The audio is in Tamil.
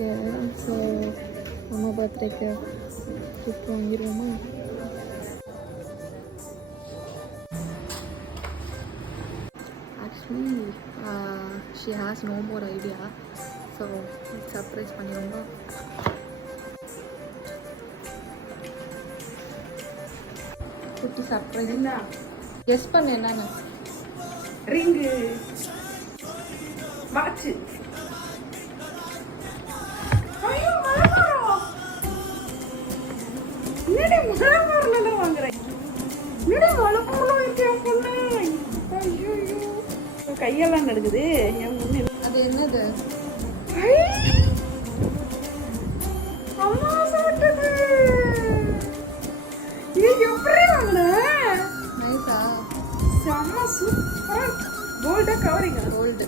இருக்கு. ஸோ அம்மா பர்த்டேக்கு கிஃப்ட் வாங்கிடுவோமா? Actually she has no more idea. So surprise பண்ணிடுவோமா? குட்டி சர்ப்ரைஸ். என்ன கெஸ் பண்ணு என்னன்னு. Ring watch. ஐயோ மலமரம். என்னடி மலமரம் வாங்குறேன்? என்னடி மலமரம் இருக்கே பொண்ணு? ஐயோ கையெல்லாம் நடுக்குது என் முன்னே. அது என்னது? அம்மா சாப்பிட்டது. இது எப்படி வாங்கின? நைஸா? செம்ம சூப்பர். கோல்டா கவரிங். கோல்டு.